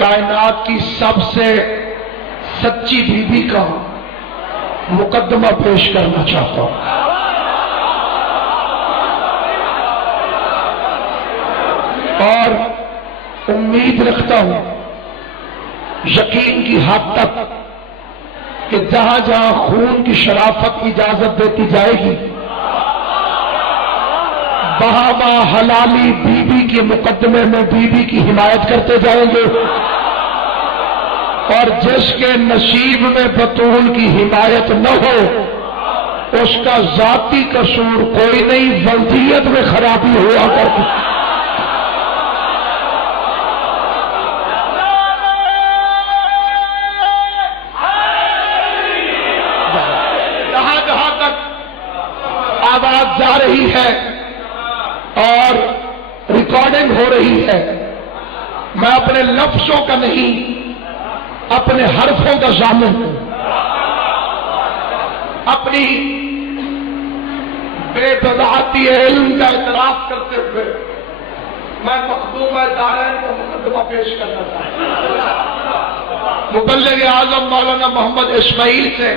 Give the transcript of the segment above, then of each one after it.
کائنات کی سب سے سچی بیوی کا مقدمہ پیش کرنا چاہتا ہوں. اور امید رکھتا ہوں یقین کی حد تک کہ جہاں جہاں خون کی شرافت اجازت دیتی جائے گی وہاں وہاں حلالی بیوی کے مقدمے میں بیوی کی حمایت کرتے جائیں گے، اور جس کے نصیب میں بطول کی حمایت نہ ہو اس کا ذاتی قصور کوئی نہیں، ولدیت میں خرابی ہوا کرتی. جہاں جہاں تک آواز جا رہی ہے اور ریکارڈنگ ہو رہی ہے، میں اپنے لفظوں کا نہیں اپنے حرفوں کا ضامن ہوں. اپنی بے وضاحتی علم کا اعتراف کرتے ہوئے میں مخدوم دارین کا مقدمہ پیش کرنا چاہتا ہوں. مبلغ اعظم مولانا محمد اسماعیل سے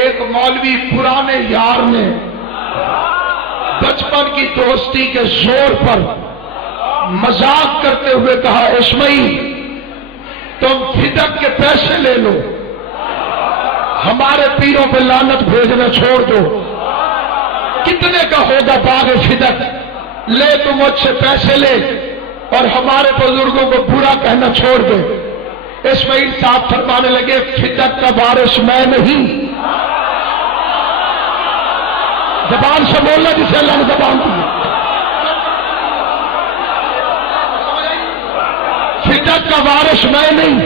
ایک مولوی پرانے یار نے بچپن کی دوستی کے زور پر مذاق کرتے ہوئے کہا، اسماعیل تم فدق کے پیسے لے لو، ہمارے پیروں پہ لعنت بھیجنا چھوڑ دو. کتنے کا ہوگا باغ فدق؟ لے تم مجھ سے پیسے لے اور ہمارے بزرگوں کو برا کہنا چھوڑ دے. اسماعیل صاحب فرمانے لگے، فدق کا وارث میں نہیں. زبان سے بولنا جسے اللہ نے زبان دی. فدق کا وارث میں نہیں،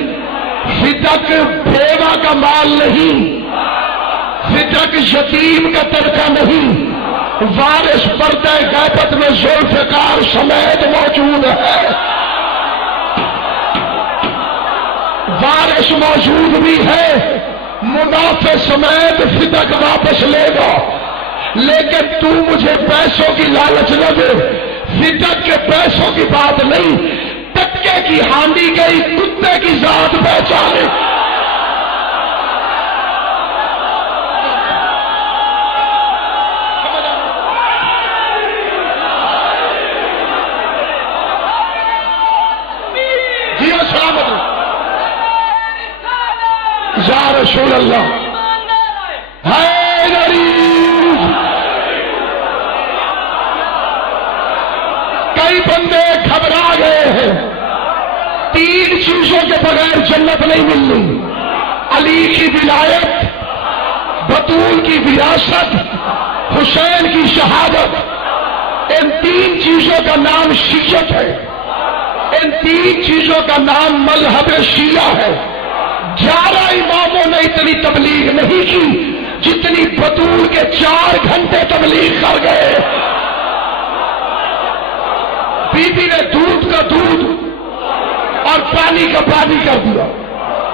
فدق بیوہ کا مال نہیں، فدق یتیم کا ترکہ نہیں. وارث پردہ غیبت میں ذوالفقار سمیت موجود ہے. وارث موجود بھی ہے، منافع سمیت فدق واپس لے گا. لیکن تو مجھے پیسوں کی لالچ نہ دے، فدق کے پیسوں کی بات نہیں، تکے کی ہانڈی گئی کتے کی ذات پہچانے. جیو سلامت یا رسول اللہ. کئی بندے گھبرا گئے ہیں، 3 چیزوں کے بغیر جنت نہیں ملنی: علی کی ولایت، بطول کی وراثت، حسین کی شہادت. ان 3 چیزوں کا نام شیعت ہے، ان 3 چیزوں کا نام مذہب شیعہ ہے. 11 اماموں نے اتنی تبلیغ نہیں کی جتنی بطول کے 4 گھنٹے تبلیغ کر گئے. بی بی نے دودھ کا دودھ اور پانی کا پانی کر دیا.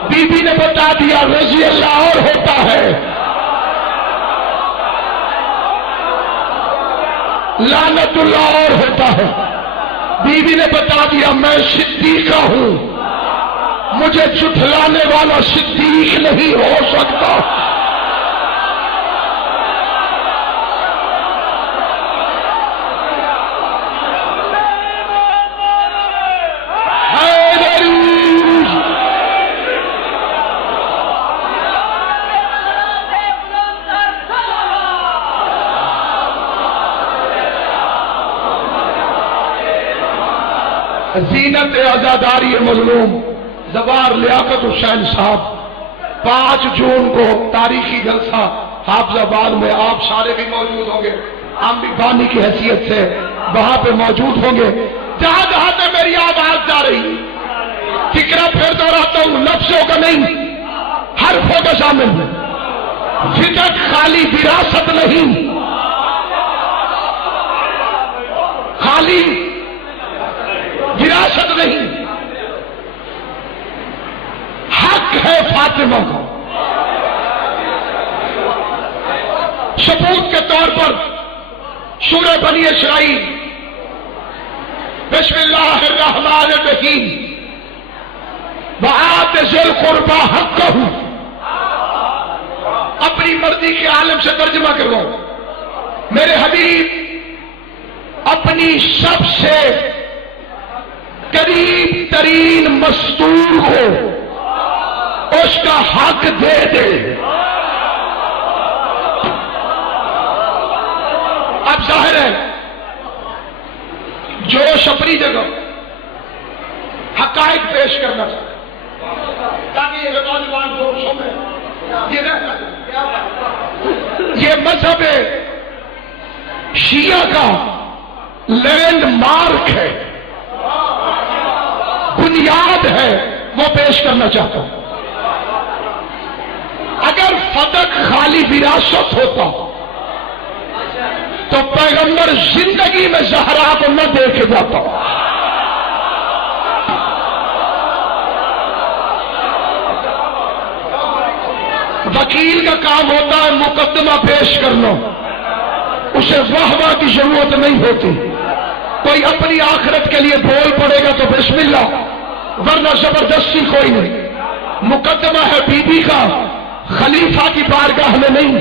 بی بی نے بتا دیا رضی اللہ اور ہوتا ہے، لعنت اللہ اور ہوتا ہے. بی بی نے بتا دیا میں صدیقہ ہوں، مجھے جھٹلانے والا صدیق نہیں ہو سکتا. زینت عزاداری مظلوم زوار لیاقت حسین صاحب 5 جون کو تاریخی جلسہ حافظ آباد میں، آپ سارے بھی موجود ہوں گے، ہم بھی بانی کی حیثیت سے وہاں پہ موجود ہوں گے. جہاں جہاں سے میری آواز جا رہی فکرہ پھر دوہراتا ہوں، لفظوں کا نہیں حرفوں کا شامل ہے. فدق خالی وراثت نہیں، خالی وراثت نہیں، حق ہے فاطمہ کا. ثبوت کے طور پر سورہ بنی اسرائیل بسم اللہ الرحمن الرحیم وآت ذی القربى حقہ، اپنی مرضی کے عالم سے ترجمہ کرواؤ. میرے حبیب اپنی سب سے قریب ترین مستور کو اس کا حق دے دے. اب ظاہر ہے جوش اپنی جگہ، حقائق پیش کرنا چاہتا تاکہ یہ نوجوان جوشوں میں یہ رہتا ہے. یہ مذہب شیعہ کا لینڈ مارک ہے، بنیاد ہے، وہ پیش کرنا چاہتا ہوں. اگر فتق خالی وراثت ہوتا تو پیغمبر زندگی میں زہرا کو نہ دیکھ جاتا. وکیل کا کام ہوتا ہے مقدمہ پیش کرنا، اسے واہ واہ کی ضرورت نہیں ہوتی. کوئی اپنی آخرت کے لیے بول پڑے گا تو بسم اللہ، ورنہ زبردستی کوئی نہیں. مقدمہ ہے بی بی کا، خلیفہ کی بارگاہ میں نہیں،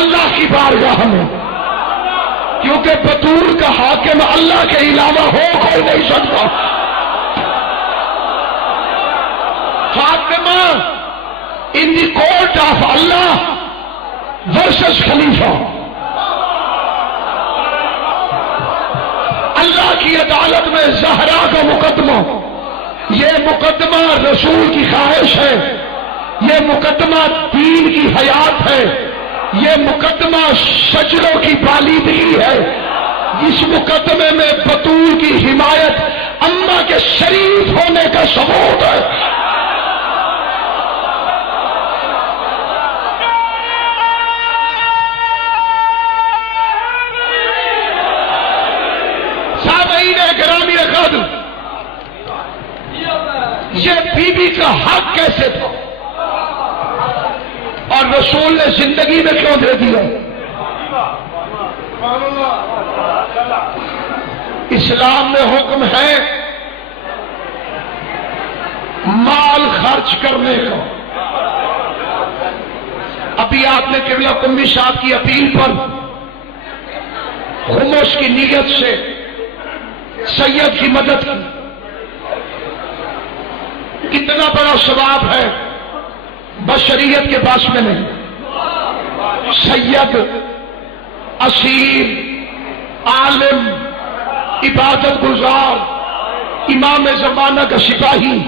اللہ کی بارگاہ میں، کیونکہ بطول کا حاکم اللہ کے علاوہ ہو کوئی نہیں سکتا. Fatima in the court of Allah versus Khalifa, اللہ کی عدالت میں زہرا کا مقدمہ. یہ مقدمہ رسول کی خواہش ہے، یہ مقدمہ دین کی حیات ہے، یہ مقدمہ شجروں کی بالیدگی ہے. اس مقدمے میں بطول کی حمایت اماں کے شریف ہونے کا ثبوت ہے. سامعین گرامی قدر، یہ بی بی کا حق کیسے تھا اور رسول نے زندگی میں کیوں دے دیا؟ اسلام میں حکم ہے مال خرچ کرنے کا. ابھی آپ نے قبلہ قمی صاحب کی اپیل پر خمس کی نیت سے سید کی مدد کی. کتنا بڑا ثواب ہے، بشریت کے پاس میں نہیں. سید، اسیر، عالم، عبادت گزار، امام زمانہ کا سپاہی،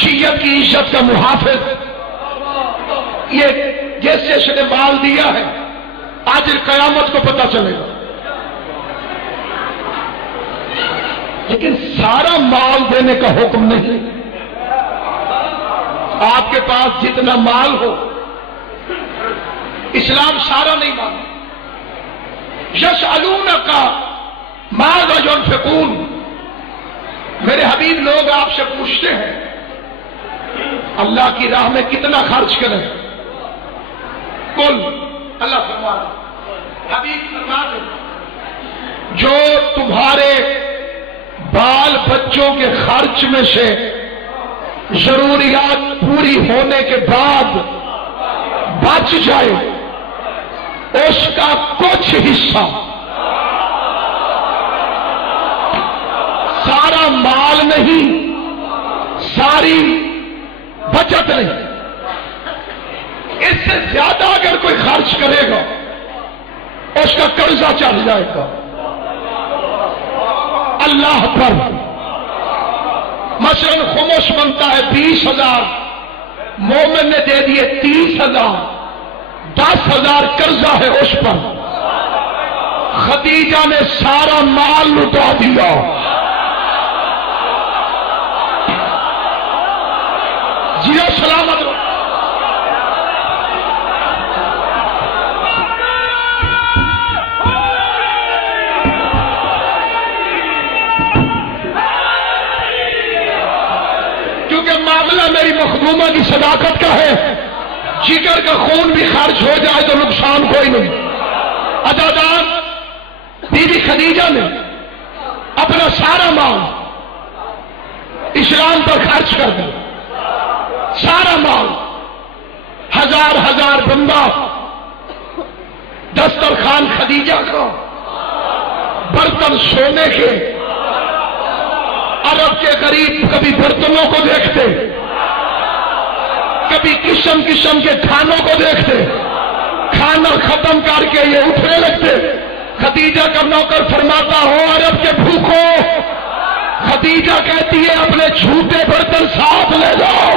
شیعت کی عزت کا محافظ، یہ جیسے اس نے مال دیا ہے آج قیامت کو پتہ چلے گا. لیکن سارا مال دینے کا حکم نہیں. آپ کے پاس جتنا مال ہو، اسلام سارا نہیں مانتا. یسألونک ماذا ينفقون، میرے حبیب لوگ آپ سے پوچھتے ہیں اللہ کی راہ میں کتنا خرچ کریں. کل اللہ فرماتا حبیب فرماتے جو تمہارے بال بچوں کے خرچ میں سے ضروریات پوری ہونے کے بعد بچ جائے اس کا کچھ حصہ، سارا مال نہیں، ساری بچت نہیں، اس سے زیادہ اگر کوئی خرچ کرے گا اس کا قرضہ چڑھ جائے گا اللہ پر. مثلا خمس بنتا ہے 20,000، مومن نے دے دیے 30,000، 10,000 قرضہ ہے اس پر. خدیجہ نے سارا مال لٹا دیا. جیو سلامت رہو. معاملہ میری مخدومہ کی صداقت کا ہے، جگر کا خون بھی خرچ ہو جائے تو نقصان کوئی نہیں. عزادار بی بی خدیجہ نے اپنا سارا مال اسلام پر خرچ کر دیں، سارا مال، ہزار ہزار بندہ دسترخوان خدیجہ کا، برتن سونے کے، عرب کے غریب کبھی برتنوں کو دیکھتے، کبھی قسم قسم کے کھانوں کو دیکھتے، کھانا ختم کر کے یہ اٹھنے لگتے۔ خدیجہ کا نوکر فرماتا ہو عرب کے بھوکو، خدیجہ کہتی ہے اپنے جھوٹے برتن ساتھ لے جاؤ۔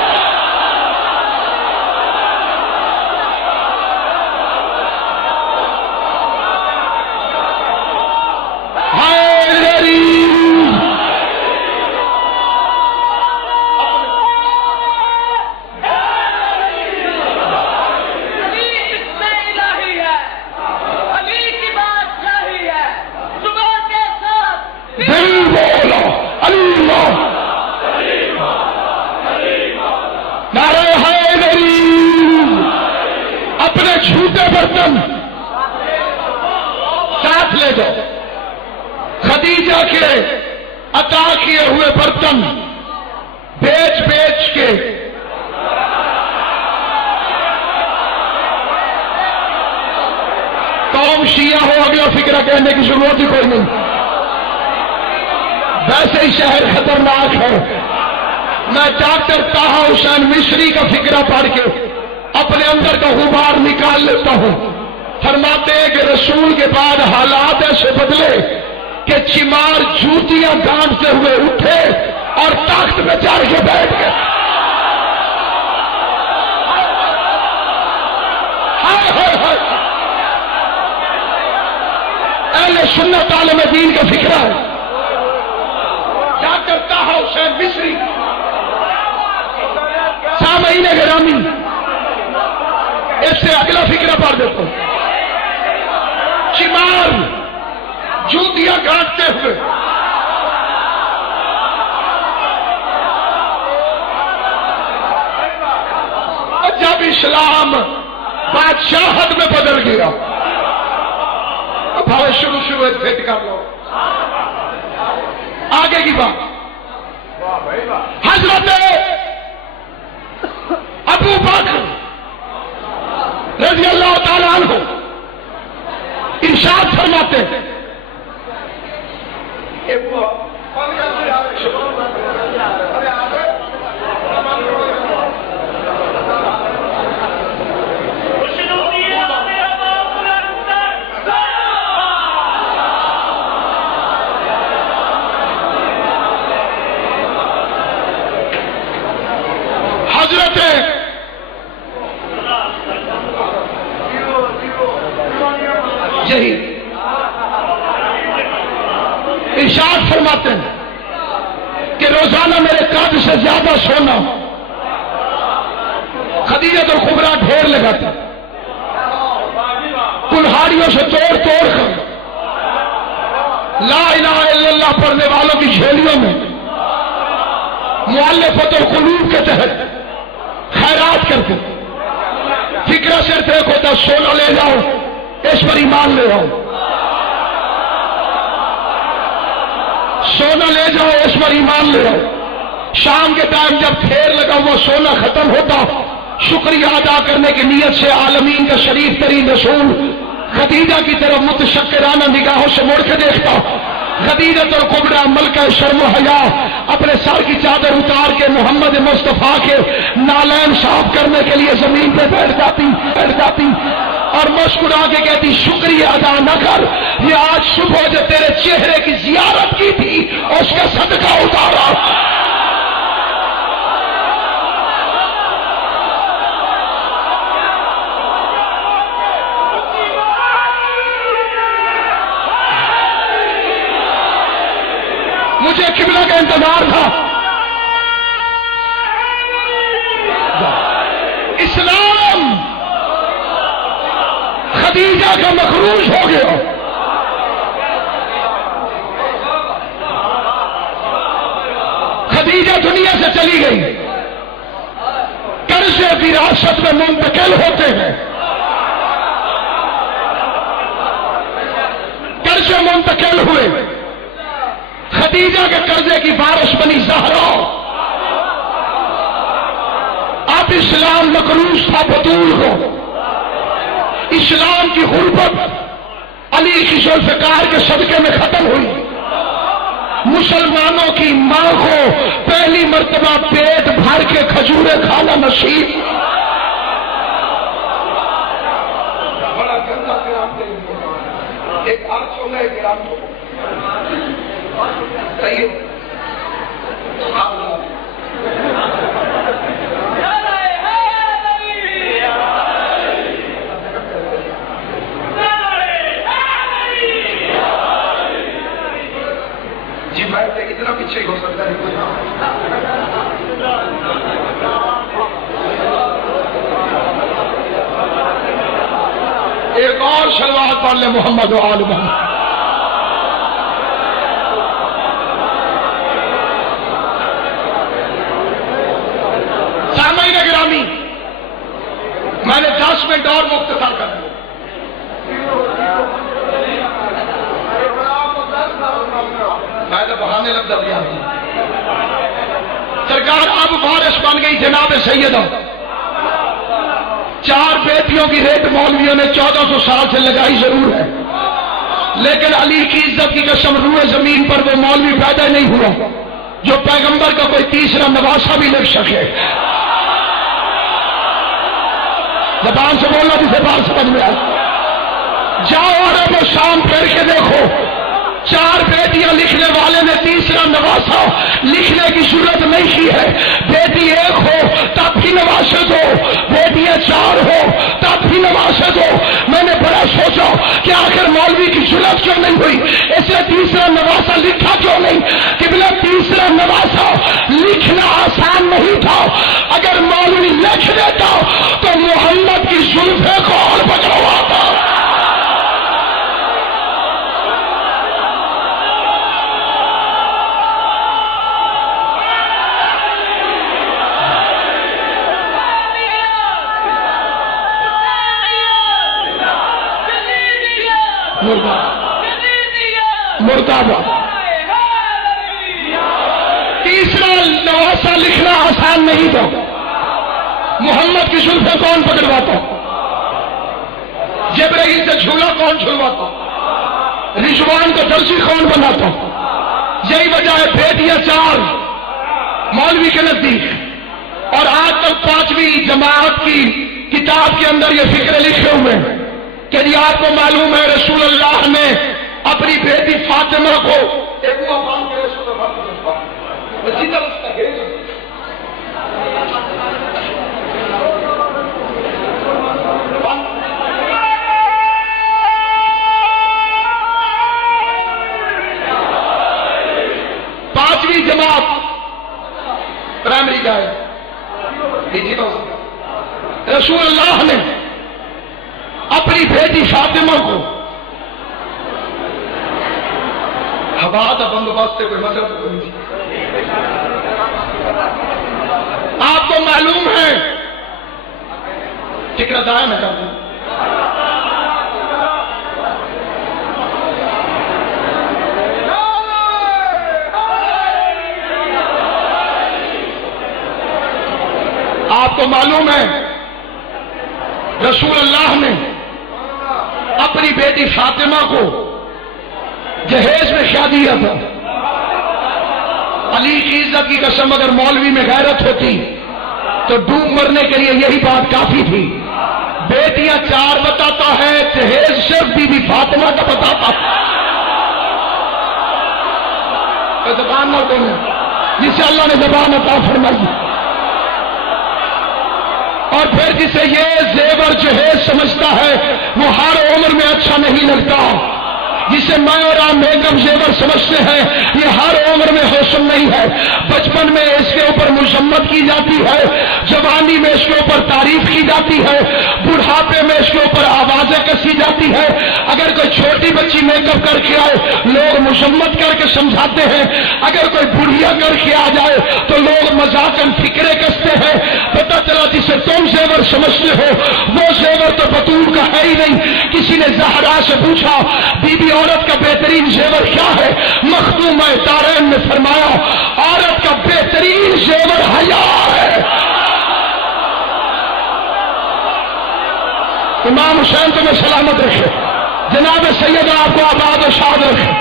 جھوٹے برتن ساتھ لے جاؤ۔ خدیجہ کے عطا کیے ہوئے برتن بیچ بیچ کے قوم شیعہ ہو اگلا فکرہ کہنے کی ضرورت ہی کوئی نہیں، ویسے ہی شہر خطرناک ہے۔ میں ڈاکٹر طاہا حسین مصری کا فکرہ پڑھ کے اپنے اندر کا غبار نکال لیتا ہوں۔ فرماتے ہیں کہ رسول کے بعد حالات ایسے بدلے کہ چمار جوتیاں گانٹتے ہوئے اٹھے اور تخت پہ چڑھ کے بیٹھ گئے۔ اہل سنت عالم دین کا فکرہ ہے۔ ڈاکٹر طاہا حسین مصری، سامعین گرامی، اس سے اگلا فکرہ پڑھ دیتا ہوں۔ چمار جوتیاں گانٹتے ہوئے جب اسلام بادشاہت میں بدل گیا، اب ہمیں شروع فٹ کر لو آگے کی بات۔ حضرت ابو بکر رضی اللہ تعالیٰ عنہ ارشاد فرماتے ہیں حضرت یہی ارشاد فرماتے ہیں کہ روزانہ میرے قد سے زیادہ سونا خدیجہ الکبریٰ ڈھیر لگاتا، کلہاڑیوں سے توڑ توڑ کر لا الہ الا اللہ پڑھنے والوں کی جھولیوں میں مؤلفۃ القلوب کے تحت خیرات کرتے۔ فکرہ صرف ایک ہوتا، سونا لے جاؤ اس پر ایمان لے آؤ، سونا لے جاؤ اس پر ایمان لے آؤ۔ شام کے ٹائم جب پھیر لگا وہ سونا ختم ہوتا، شکریہ ادا کرنے کی نیت سے عالمین کا شریف ترین رسول خدیجہ کی طرف متشکرانہ نگاہوں سے مڑ کے دیکھتا۔ خدیجہ الکبریٰ ملکہ شرم و حیا اپنے سر کی چادر اتار کے محمد مصطفیٰ کے نالین صاف کرنے کے لیے زمین پہ بیٹھ جاتی اور مسکرا کے کہتی شکریہ ادا نہ کر، یہ آج صبح جو تیرے چہرے کی زیارت کی تھی اس کا صدقہ اتارا۔ مجھے قبلہ کا انتظار تھا، اسلام خدیجہ کا مخروج ہو گیا۔ خدیجہ دنیا سے چلی گئی، قرضے وراثت میں منتقل ہوتے ہیں، قرضے منتقل ہوئے۔ خدیجہ کے قرضے کی وارث بنی زہرا اسلام مقروض تھا بطول کو، اسلام کی غربت علی کی ذوالفقار کے صدقے میں ختم ہوئی۔ مسلمانوں کی ماں کو پہلی مرتبہ پیٹ بھر کے کھجوریں کھانا نصیب۔ بڑا گندا گرام دے ایک آرچوں میں گرام صحیح جی میں اتنا پیچھے ہو سکتا ہے۔ ایک اور شروعات پڑھ لیں محمد و آل محمد۔ سامعین گرامی، میں نے 10 منٹ اور مختصر کر دیا۔ میں تو بہانے لگتا دیا سرکار اب وارث بن گئی جناب سیدہ۔ 4 بیٹیوں کی ریٹ مولویوں نے 1400 سال سے لگائی ضرور ہے، لیکن علی کی عزت کی قسم روئے زمین پر وہ مولوی پیدا نہیں ہوا جو پیغمبر کا کوئی تیسرا نواسا بھی لکھ سکے۔ زبان سے بولنا جسے بات سمجھ میں آئے۔ جاؤ عرب و شام پھیر کے دیکھو، 4 بیٹیاں لکھنے والے نے تیسرا نواسا لکھنے کی ضرورت نہیں کی ہے۔ بیٹی 1 ہو تب بھی نواسے دو، بیٹیاں 4 ہو تب بھی نواسے دو۔ میں نے بڑا سوچا کہ آخر مولوی کی ضرورت کیوں نہیں ہوئی، اس نے تیسرا نواسا لکھا کیوں نہیں؟ قبلہ تیسرا نواسا لکھنا آسان نہیں تھا، اگر مولوی لکھ دیتا تو محمد کی زلفیں کون پکڑواتا؟ مردابہ تیسرا نواسا لکھنا آسان نہیں تھا، محمد کی زلفیں کون پکڑواتا؟ جبرائیل سے جھولا کون چھلواتا؟ رضوان کو درسی کون بناتا؟ یہی وجہ ہے بیٹیاں 4 مولوی کے نزدیک، اور آج تک 5ویں جماعت کی کتاب کے اندر یہ فکر لکھے ہوئے ہیں کہ جی آپ کو معلوم ہے رسول اللہ نے اپنی بیٹی فاطمہ کو پانچویں جماعت پرائمری کا ہے، رسول اللہ نے اپنی بیٹی فاطمہ کو ہوا کا بندوبست کوئی مطلب نہیں، آپ کو معلوم ہے ٹھکرا میں کرتا ہوں آپ کو معلوم ہے رسول اللہ نے اپنی بیٹی فاطمہ کو جہیز میں کیا دیا تھا؟ علی کی عزت کی قسم اگر مولوی میں غیرت ہوتی تو ڈوب مرنے کے لیے یہی بات کافی تھی۔ بیٹیاں 4 بتاتا ہے، جہیز صرف بی بی فاطمہ کا بتاتا ہے۔ زبان نہ بولے جسے اللہ نے زبان عطا فرمائی، اور پھر جسے یہ زیور جہیز سمجھتا ہے وہ ہر عمر میں اچھا نہیں لگتا۔ جسے میں اور آپ میک اپ زیور سمجھتے ہیں یہ ہر عمر میں حسن نہیں ہے۔ بچپن میں اس کے اوپر مذمت کی جاتی ہے، جوانی میں اس کے اوپر تعریف کی جاتی ہے، بڑھاپے میں اس کے اوپر آوازیں کسی جاتی ہے۔ اگر کوئی چھوٹی بچی میک اپ کر کے آئے لوگ مذمت کر کے سمجھاتے ہیں، اگر کوئی بڑھیا کر کے آ جائے تو لوگ مذاقاً فکرے کستے ہیں۔ پتہ چلا جسے تم زیور سمجھتے ہو وہ زیور تو بطول کا ہے ہی نہیں۔ کسی نے زہرا سے پوچھا بی بی عورت کا بہترین زیور کیا ہے؟ مخدومہ تارین نے فرمایا عورت کا بہترین زیور حیا ہے۔ امام حسین تمہیں سلامت رکھے، جناب سید آپ کو آباد و شاد رکھے۔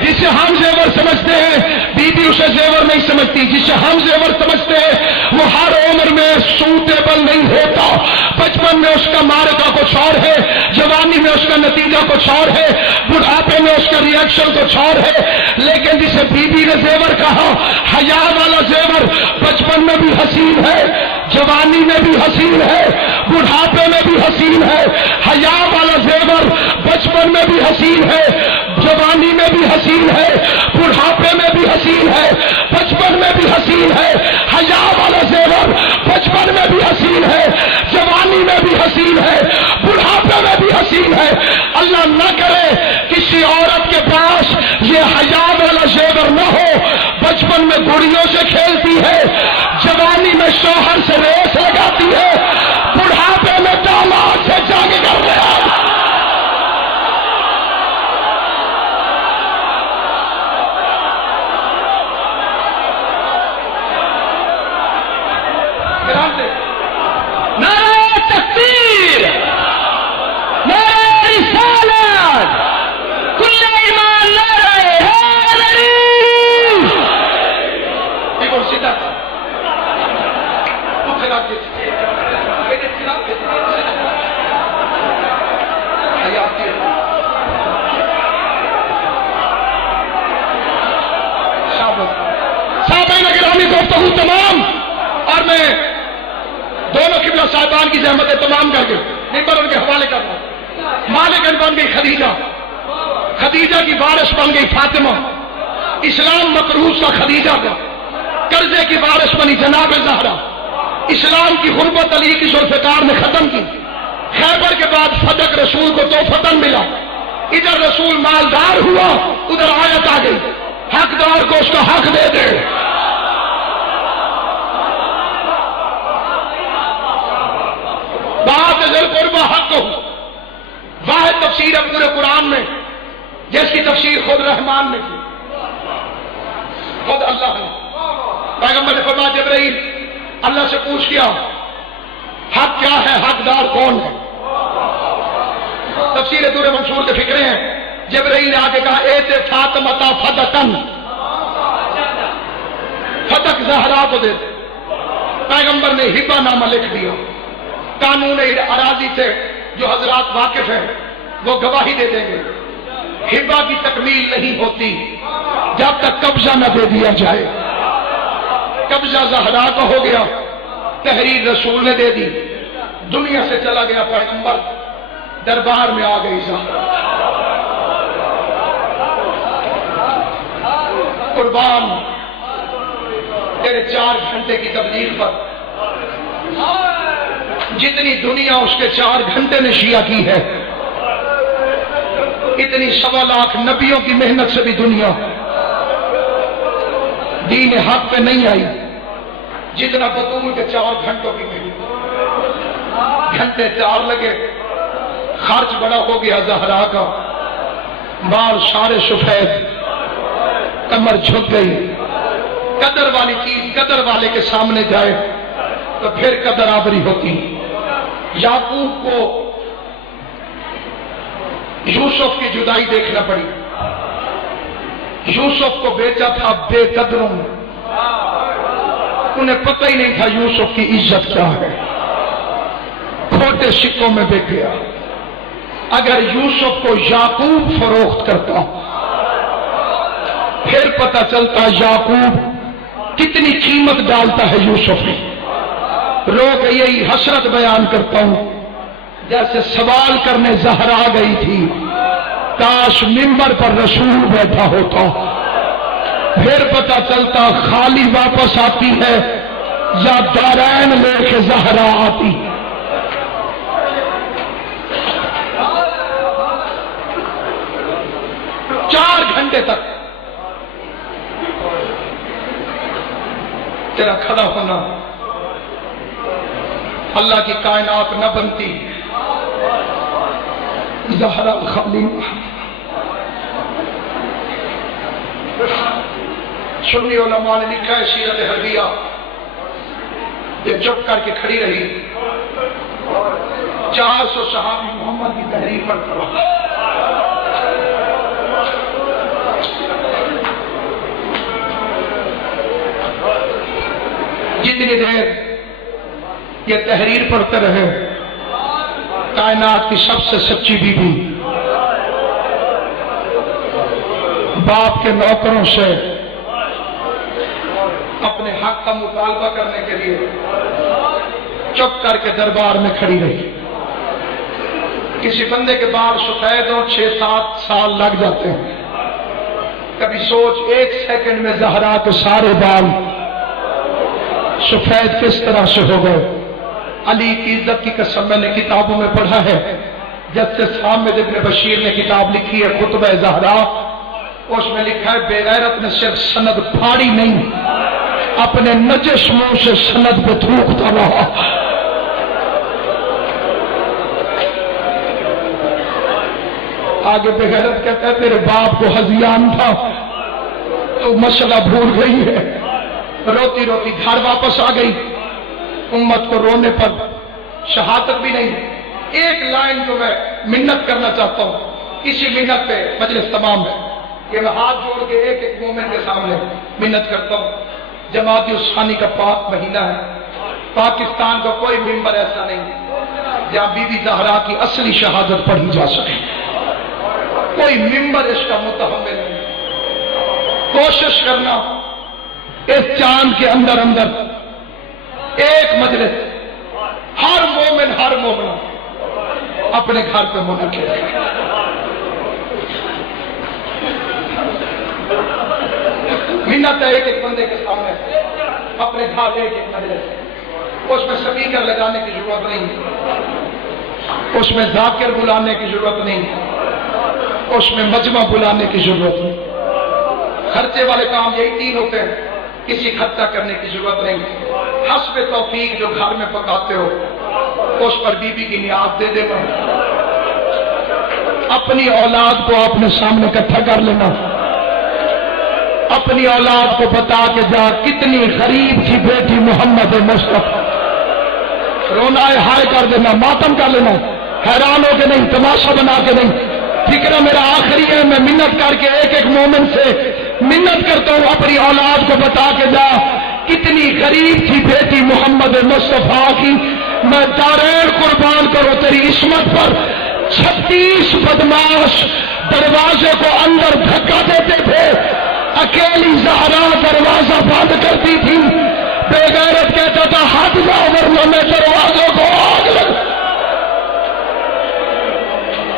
جسے ہم زیور سمجھتے ہیں بی بی اسے زیور نہیں سمجھتی، جسے ہم زیور سمجھتے ہیں وہ ہر عمر میں سوٹیبل نہیں ہوتا۔ بچپن میں اس کا مارکا کچھ اور ہے، جوانی میں اس کا نتیجہ کچھ اور ہے، بڑھاپے میں اس کا ریئیکشن کچھ اور ہے۔ لیکن جسے بی بی نے زیور کہا، حیا والا زیور بچپن میں بھی حسین ہے، جوانی میں بھی حسین ہے، بڑھاپے میں بھی حسین ہے۔ حیا والا زیور بچپن میں بھی حسین ہے، جوانی میں بھی حسین ہے، بڑھاپے میں بھی حسین ہے، بچپن میں بھی حسین ہے۔ حیا والا زیور بچپن میں بھی حسین ہے، جوانی میں بھی حسین ہے، بڑھاپے میں بھی حسین ہے۔ اللہ نہ کرے کسی عورت کے پاس یہ حیا والا زیور نہ ہو، بچپن میں گڑیوں سے کھیلتی ہے، جوانی میں شوہر سے ریس لگاتی ہے، بڑھاپے میں داماد سے جنگ کر رہا ہے۔ نعرہ تکبیر، نعرہ رسالت، کل ایمان نعرہ حیدری۔ ایک اور سیدھا صاحبین گرامی گفتگو تمام، اور میں دونوں قبلہ صاحبان کی زحمتیں تمام کر کے ممبر ان کے حوالے کر رہا ہوں۔ مالکن بن گئی خدیجہ، خدیجہ کی وارث بن گئی فاطمہ، اسلام مقروض کا خدیجہ کا، قرضے کی وارث بنی جناب زہرا، اسلام کی غربت علی کی ذوالفقار نے ختم کی۔ خیبر کے بعد فتح رسول کو توفتن ملا، ادھر رسول مالدار ہوا، ادھر آیت آ گئی حقدار کو اس کا حق دے دے۔ بات ذل قربہ حق ہو، واحد تفسیر ہے پورے قرآن میں جس کی تفسیر خود رحمان نے کی، خود اللہ نے۔ پیغمبر نے فرمایا جبرائیل اللہ سے پوچھ کیا حق کیا ہے، حقدار کون ہے؟ تفسیر دور منصور کے فکرے ہیں۔ جبرائیل نے آگے کہا ایت فاطمہ فتکن، فتک زہرا کو دے دے۔ پیغمبر نے ہبہ نامہ لکھ دیا۔ قانون اراضی سے جو حضرات واقف ہیں وہ گواہی دے دیں گے، ہبہ کی تکمیل نہیں ہوتی جب تک قبضہ نہ دے دیا جائے۔ قبضہ زہرا کا ہو گیا، تحریر رسول نے دے دی، دنیا سے چلا گیا پیغمبر، دربار میں آ گئی زہرا۔ قربان تیرے 4 گھنٹے کی تبلیغ پر جتنی دنیا اس کے 4 گھنٹے نے شیعہ کی ہے، اتنی 1.25 لاکھ نبیوں کی محنت سے بھی دنیا دین حق پہ نہیں آئی جتنا بطول کے 4 گھنٹوں کی محنت۔ گھنٹے 4 لگے، خرچ بڑا ہو گیا زہرا کا، بال سارے سفید، کمر جھک گئی۔ قدر والی چیز قدر والے کے سامنے جائے تو پھر قدر آبری ہوتی۔ یعقوب کو یوسف کی جدائی دیکھنا پڑی، یوسف کو بیچا تھا بے قدروں، انہیں پتہ ہی نہیں تھا یوسف کی عزت کیا ہے، کھوٹے سکوں میں بک گیا۔ اگر یوسف کو یعقوب فروخت کرتا پھر پتہ چلتا یعقوب کتنی قیمت ڈالتا ہے یوسف میں۔ رو کے یہی حسرت بیان کرتا ہوں، جیسے سوال کرنے زہرا گئی تھی، کاش منبر پر رسول بیٹھا ہوتا، پھر پتہ چلتا خالی واپس آتی ہے یا دارین لے کے زہرا آتی۔ 4 گھنٹے تک تیرا کھڑا ہونا، اللہ کی کائنات نہ بنتی، زہرا خالی۔ سنی علماء نے لکھا ہے سیرت حربیہ، یہ چپ کر کے کھڑی رہی، 400 صحابی محمد کی تحریر پر کھڑا۔ جتنی دیر یہ تحریر پڑھتے رہے، کائنات کی سب سے سچی بیوی باپ کے نوکروں سے اپنے حق کا مطالبہ کرنے کے لیے چپ کر کے دربار میں کھڑی رہی۔ کسی بندے کے بال سفید ہو 6-7 سال لگ جاتے ہیں، کبھی سوچ 1 سیکنڈ میں زہرا کے سارے بال سفید کس طرح سے ہو گئے۔ علی کی عزت کی قسم میں نے کتابوں میں پڑھا ہے، جسٹس حامد ابن بشیر نے کتاب لکھی ہے خطبہ زہرا، اس میں لکھا ہے بے غیرت نے صرف سند پھاڑی نہیں، اپنے نجس منہ سے سند پہ تھوکتا رہا۔ آگے بے غیرت کہتا ہے تیرے باپ کو ہذیان تھا، تو مسئلہ بھول گئی ہے۔ روتی روتی گھر واپس آ گئی، امت کو رونے پر شہادت بھی نہیں۔ ایک لائن جو میں منت کرنا چاہتا ہوں، اسی منت پہ مجلس تمام ہے کہ میں ہاتھ جوڑ کے ایک ایک مومن کے سامنے منت کرتا ہوں۔ جماعت الثانی کا پاک مہینہ ہے، پاکستان کا کوئی ممبر ایسا نہیں جہاں بی بی زہرا کی اصلی شہادت پڑھی جا سکے، کوئی ممبر اس کا متحمل نہیں۔ کوشش کرنا اس چاند کے اندر اندر ایک مجلس ہر مومن اپنے گھر پہ منعقد ہے۔ منت ہے ایک ایک بندے کے سامنے اپنے گھر ایک ایک مجلس، اس میں سپیکر لگانے کی ضرورت نہیں، اس میں ذاکر بلانے کی ضرورت نہیں، اس میں مجمع بلانے کی ضرورت نہیں۔ خرچے والے کام یہی 3 ہوتے ہیں، کسی خرچہ کرنے کی ضرورت نہیں۔ حسب توفیق جو گھر میں پکاتے ہو اس پر بی بی کی نیاز دے دینا، اپنی اولاد کو اپنے سامنے اکٹھا کر لینا، اپنی اولاد کو بتا کے جا کتنی غریب تھی بیٹی محمد مصطفیٰ، رونا ہے ہائے کر دینا، ماتم کر لینا، حیران ہو کے نہیں، تماشا بنا کے نہیں۔ فکر میرا آخری ہے، میں منت کر کے ایک ایک مومن سے منت کرتا ہوں، اپنی اولاد کو بتا کے جا کتنی غریب تھی بیٹی محمد مصطفیٰ کی، میں دارین قربان کرو تیری عصمت پر 36 بدماش دروازے کو اندر دھکا دیتے تھے، اکیلی زہرا دروازہ بند کرتی تھی، بے غیرت کہتا تھا ہٹ جاؤ ورنہ میں دروازوں